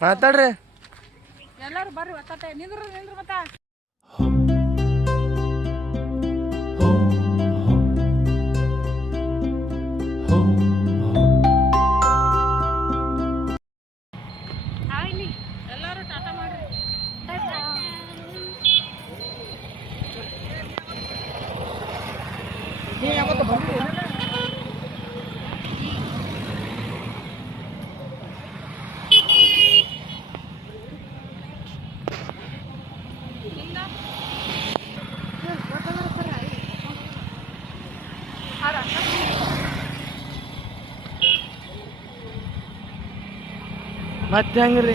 ಮಾತಾಡ್ರಿ ಎಲ್ಲರೂ ಬರ್ರಿ ಒತ್ತಟೆ ನಿಂದ್ರು ಮತ್ತ ಎಲ್ಲರೂ ಟಾಟಾ ಮಾಡ್ರಿ ಮತ್ತೆ ಹೆಂಗ್ರಿ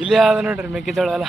ಇಲ್ಲೇ ಅದ ನೋಡ್ರಿ ಮೆಕ್ಕೆಜೋಳ ಅಲ್ಲ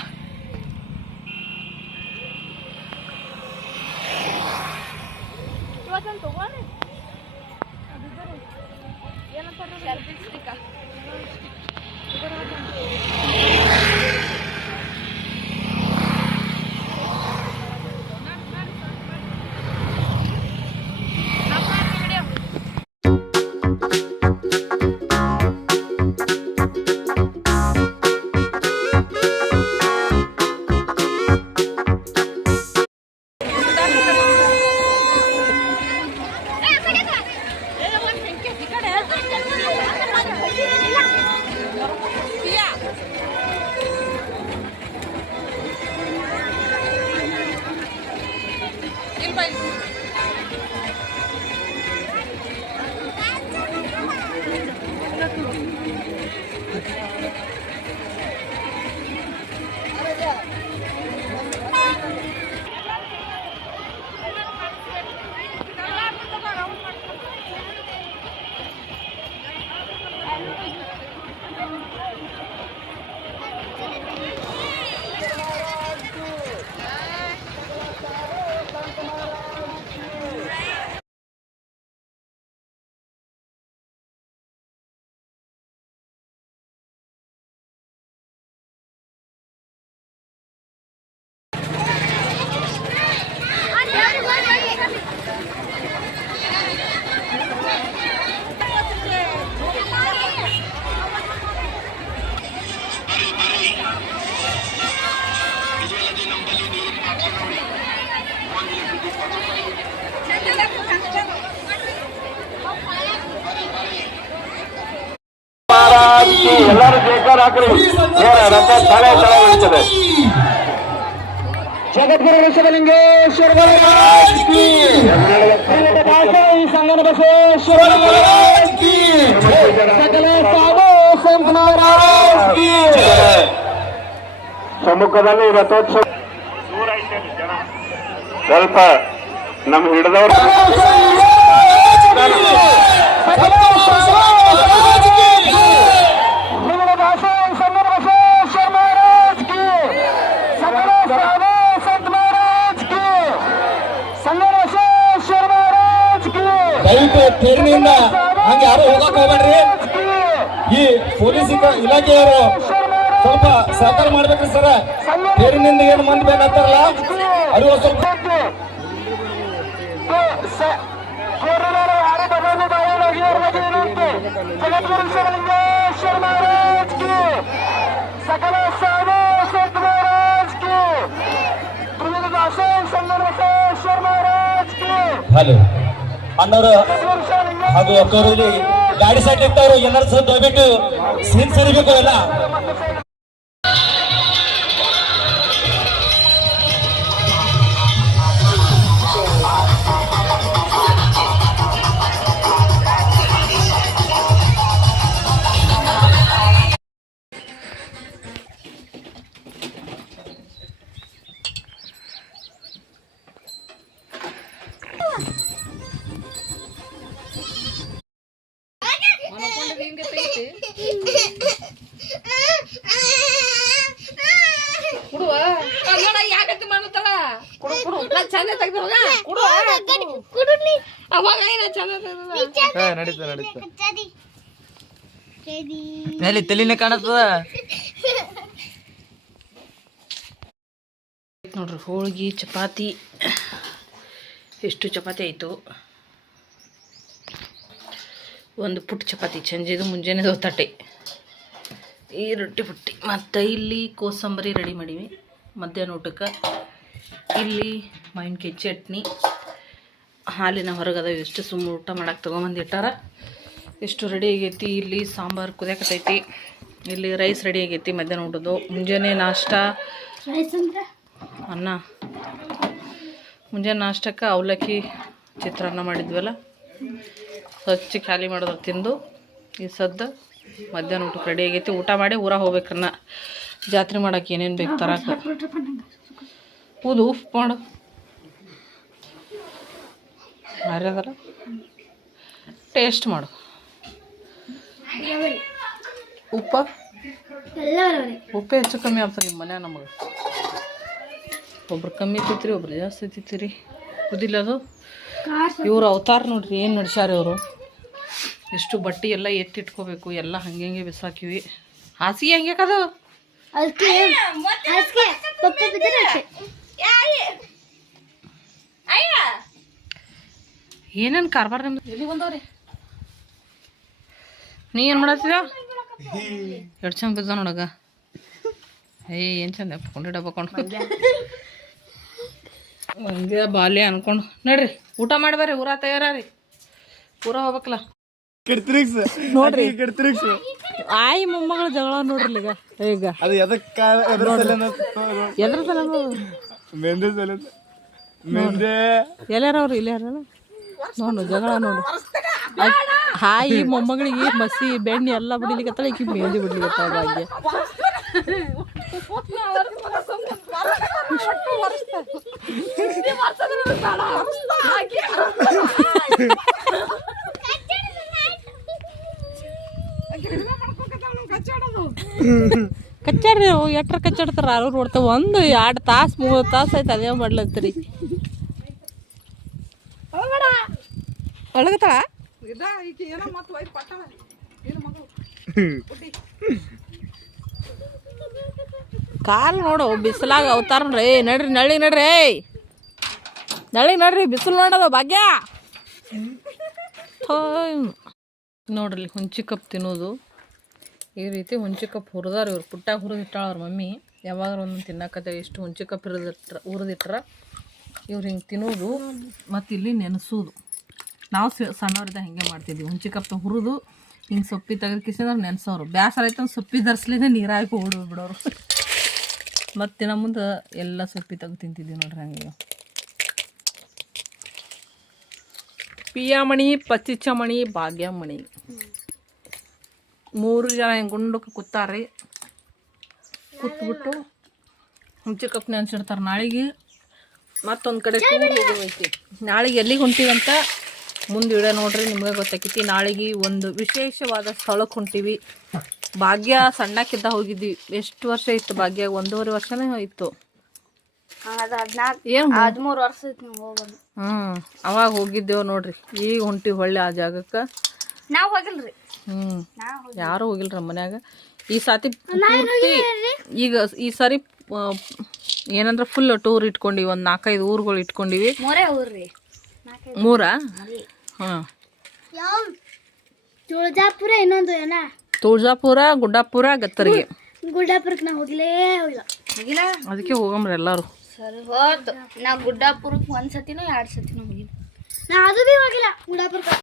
ಎಲ್ಲರೂ ಜಯಕಾರ ಹಾಕ್ರಿ ರಥ ತಲೆ ತಲೆ ಇರ್ತದೆ ಜಗದ್ಗುರು ಋಷಭಲಿಂಗೇಶ್ವರ ಸಂಗನ ಬಸವೇಶ್ವರ ಸಕಲ ಸಾಧು ಸಂತ ಮಹಾರಾಜ್ ಸಮ್ಮುಖದಲ್ಲಿ ರಥೋತ್ಸವ ಸ್ವಲ್ಪ ನಮ್ ಹಿಡಿದವರು ದಯವಿಟ್ಟು ತೇರಿನಿಂದ ಹಂಗೆ ಯಾರು ಹೋಗಕ್ ಹೋಗ್ಬೇಡ್ರಿ. ಈ ಪೊಲೀಸ್ ಇಲಾಖೆಯವರು ಸ್ವಲ್ಪ ಸಹಕಾರ ಮಾಡ್ಬೇಕ್ರಿ ಸರ. ತೇರಿನಿಂದ ಏನು ಮಂದಿ ಬೇಕಾಗ್ತಾರಲ್ಲ ಅದು ಸ್ವಲ್ಪ ಸಕಲ ಸಾಧು ಸಂತ ಮಹಾರಾಜ್ ಕಿ ಹಲೋ ಅಣ್ಣವರು ಹಾಗೂ ಅಕ್ಕವರು ಗಾಡಿ ಸೈಡ್ ಇರ್ತಾವ್ರು ಏನಾರು ಸ್ವಲ್ಪ ದಯವಿಟ್ಟು ಸೀನ್ ಸರಿಬೇಕು ಎಲ್ಲ. ನಡೀತಾ ತಲಿನೇ ಕಾಣತ್ತದ ನೋಡ್ರಿ ಹೋಳಿಗೆ ಚಪಾತಿ ಎಷ್ಟು ಚಪಾತಿ ಆಯಿತು. ಒಂದು ಪುಟ್ಟ ಚಪಾತಿ ಸಂಜೆದು ಮುಂಜಾನೆದು ತಟ್ಟೆ, ಈ ರೊಟ್ಟಿ ಪುಟ್ಟಿ. ಮತ್ತು ಇಲ್ಲಿ ಕೋಸಂಬರಿ ರೆಡಿ ಮಾಡೀವಿ ಮಧ್ಯಾಹ್ನ ಊಟಕ್ಕೆ. ಇಲ್ಲಿ ಮಾವಿನಕಾಯಿ ಚಟ್ನಿ, ಹಾಲಿನ ಹೊರಗದ ಎಷ್ಟು ಸುಮ್ಮನೆ ಊಟ ಮಾಡಕ್ಕೆ ತೊಗೊಂಬಂದಿಟ್ಟಾರ. ಎಷ್ಟು ರೆಡಿ ಆಗೈತಿ. ಇಲ್ಲಿ ಸಾಂಬಾರು ಕುದಿಯಕತ್ತೈತಿ. ಇಲ್ಲಿ ರೈಸ್ ರೆಡಿ ಆಗೈತಿ ಮಧ್ಯಾಹ್ನ ಊಟದ್ದು. ಮುಂಜಾನೆ ನಾಷ್ಟ ಅನ್ನ, ಮುಂಜಾನೆ ನಾಷ್ಟಕ್ಕೆ ಅವಲಕ್ಕಿ ಚಿತ್ರಾನ್ನ ಮಾಡಿದ್ವಲ್ಲ, ಸ್ವಚ್ಛ ಖಾಲಿ ಮಾಡೋದು ತಿಂದು ಈ ಸದ್ದು ಮಧ್ಯಾಹ್ನ ಊಟಕ್ಕೆ ರೆಡಿ ಆಗೈತಿ. ಊಟ ಮಾಡಿ ಊರಾಗ ಹೋಗ್ಬೇಕನ್ನ ಜಾತ್ರೆ ಮಾಡೋಕೆ ಏನೇನು ಬೇಕು ತರಕ್ಕೆ. ಹೌದು ಉಫ್ ಮಾಡು ಮಾರ್ಯದಲ್ಲ, ಟೇಸ್ಟ್ ಮಾಡು. ಉಪ್ಪು ಹೆಚ್ಚು ಕಮ್ಮಿ ಆಗ್ತದೆ ನಿಮ್ಮ ಮನ್ಯಾಗ. ನಮಗೆ ಒಬ್ರು ಕಮ್ಮಿ ತಿಂತೀರಿ, ಒಬ್ರು ಜಾಸ್ತಿ ತಿಂತೀರಿ. ಕುದಿಲ್ಲ ಅದು. ಇವ್ರು ಅವತಾರ ನೋಡ್ರಿ ಏನು ನಡ್ಸ್ಯಾರ ಇವರು. ಎಷ್ಟು ಬಟ್ಟೆ ಎಲ್ಲ ಎತ್ತಿಟ್ಕೋಬೇಕು, ಎಲ್ಲ ಹಂಗೆ ಬಿಸಾಕಿವಿ. ಹಾಸಿಗೆ ಹಂಗೆ ಕದು ಏನೇನು ಕಾರ್ಬಾರ ನಿಮ್ದು. ಎಲ್ಲಿ ಬಂದವ್ರಿ? ನೀ ಏನು ಮಾಡತ್ತಿದ? ಎರಡು ಚಂದ ಬಿದ್ದ ನೋಡಗ. ಏನು ಚಂದ ಎಪ್ಕೊಂಡು ಡಬ್ಬಕೊಂಡು ಹಂಗೆ ಬಾಲ್ಯ ಅನ್ಕೊಂಡು ನಡ್ರಿ ಊಟ ಮಾಡಿ ಬರ್ರಿ. ಊರ ತಯಾರಿ, ಊರ ಹೋಗ್ಬೇಕಲ್ಲ ನೋಡ್ರಿ. ಆಯಿ ಮೊಮ್ಮಗಳ ಜಗಳ ನೋಡ್ರಿ ಈಗ. ಈಗ ಅದು ಎದ್ರ ಸಲ ಎಲ್ಲಾರವ್ರು ಇಲ್ಲ ಯಾರಲ್ಲ ನೋಡು ಜಗಳ ನೋಡು. ಹಾಯಿ ಮೊಮ್ಮಗಳಿಗೆ ಮಸಿ ಬೆಣ್ಣೆ ಎಲ್ಲ ಬಿಡ್ಲಿಕ್ಕತ್ತಾಳ, ಈಕಿ ಮೆಹಂದಿ ಬಿಡ್ಲಿಕ್ಕತ್ತಾಳ. ಭಾಗ್ಯ ಕಚ್ಚಾಡ್ರಿ ಎಟ್ರ ಕಚ್ಚಾಡ್ತಾರ ಅವ್ರು ನೋಡ್ತಾವ. 1-2 ತಾಸು 3 ತಾಸು ಆಯ್ತು ಅದೇ ಮಾಡ್ಲತ್ತೀರಿ. ಒಳಗತ್ತಾಳ ಕಾಲು ನೋಡು ಬಿಸಿಲಾಗ ಅವತಾರನ್ರಿ. ನಡ್ರಿ ನಳ್ಳಿ ನಡ್ರಿ, ನಳ್ಳಿ ನಡ್ರಿ, ಬಿಸಿಲು ನೋಡೋದು ಭಾಗ್ಯ. ನೋಡ್ರಿ ಹುಂಚಿ ಕಪ್ ತಿನ್ನೋದು ಈ ರೀತಿ. ಹುಂಚಿ ಕಪ್ ಹುರಿದಾರ ಇವ್ರು, ಪುಟ್ಟಾಗ ಹುರಿದಿಟ್ಟಾಳ ಅವ್ರ ಮಮ್ಮಿ. ಯಾವಾಗ ಒಂದೊಂದು ತಿನ್ನಕತ್ತೆ. ಎಷ್ಟು ಹುಂಚಿ ಕಪ್ ಹುರಿದಿಟ್ರ ಇವ್ರು ಹಿಂಗೆ ತಿನ್ನೋದು. ಮತ್ತು ಇಲ್ಲಿ ನೆನೆಸೋದು. ನಾವು ಸಣ್ಣವ್ರಿದ್ದ ಹಿಂಗೆ ಮಾಡ್ತಿದ್ವಿ. ಹುಂಚಿ ಕಪ್ ಹುರಿದು ಹಿಂಗೆ ಸೊಪ್ಪಿ ತೆಗೆದು ಕಿಸಿದ್ರೆ ನೆನೆಸೋರು. ಬೇಸರ ಆಯ್ತು ಅಂದ್ರೆ ಸೊಪ್ಪಿ ಧರಿಸ್ಲಿದೆ ನೀರಾಗಿ ಬಿಡೋರು. ಮತ್ತು ದಿನ ಮುಂದೆ ಎಲ್ಲ ಸೊಪ್ಪಿ ತೆಗೆದು ತಿಂತಿದ್ವಿ ನೋಡ್ರಿ. ಹಂಗೆ ಪಿಯಾಮಣಿ, ಪಚಿಚಮಣಿ, ಭಾಗ್ಯಮಣಿ 3 ಜನ ಹಿಂಗೆ ಗುಂಡಕ್ಕೆ ಕೂತಾರ್ರಿ. ಕೂತ್ಬಿಟ್ಟು ಹುಂಚಿ ಕಪ್ ನೆನ್ಸಿಡ್ತಾರೆ. ನಾಳೆಗೆ ಮತ್ತೊಂದು ಕಡೆ ಹೋಗೈತಿ. ನಾಳೆಗೆ ಎಲ್ಲಿಗೆ ಹೊಂಟೀವಂತ ಮುಂದೆ ವಿಡಿಯೋ ನೋಡ್ರಿ, ನಿಮ್ಗೆ ಗೊತ್ತಾಕೈತಿ. ನಾಳೆಗೆ ಒಂದು ವಿಶೇಷವಾದ ಸ್ಥಳಕ್ಕೆ ಹೊಂಟೀವಿ. ಭಾಗ್ಯ ಸಣ್ಣಕ್ಕಿದ್ದ ಹೋಗಿದ್ವಿ. ಎಷ್ಟು ವರ್ಷ ಇತ್ತು ಭಾಗ್ಯ? 1.5 ವರ್ಷನೇ ಇತ್ತು. ಏನು 13 ವರ್ಷ ಅವಾಗ ಹೋಗಿದ್ದೇವು ನೋಡ್ರಿ. ಈಗ ಹೊಂಟಿವಿ ಹೊಳ್ಳಿ ಆ ಜಾಗಕ್ಕೆ. ನಾವು ಹೋಗಿಲ್ರಿ. ಯಾರು ಹೋಗಿಲ್ರ ಮನ್ಯಾಗ. ಈ ಸಾತಿ ಈಗ ಈ ಸಾರಿ ಏನಂದ್ರೆ ಫುಲ್ ಟೂರ್ ಇಟ್ಕೊಂಡಿವಿ. ಒಂದು 4-5 ಊರುಗಳು ಇಟ್ಕೊಂಡಿವಿ. 3 ಊರ್ರಿ. 3? ಹಾಂ, ತುಳಜಾಪುರ, ಇನ್ನೊಂದು ಏನ ತುಳಜಾಪುರ, ಗುಡ್ಡಾಪುರ, ಗತ್ತರಿಗೆ. ಗುಡ್ಡಾಪುರಕ್ಕೆ ನಾ ಹೋಗಿಲ್ಲ. ಅದಕ್ಕೆ ಹೋಗಮ್ರಿ ಎಲ್ಲರೂ. ಸರಿ ಹೋದ್. ನಾ ಗುಡ್ಡಾಪುರಕ್ಕೆ 1 ಸತಿನೋ 2 ಸತಿನೋ ಹೋಗಿಲ್ಲ. ನಾ ಅದು ಭೀ ಹೋಗಿಲ್ಲ ಗುಡ್ಡಾಪುರಕ್ಕೆ.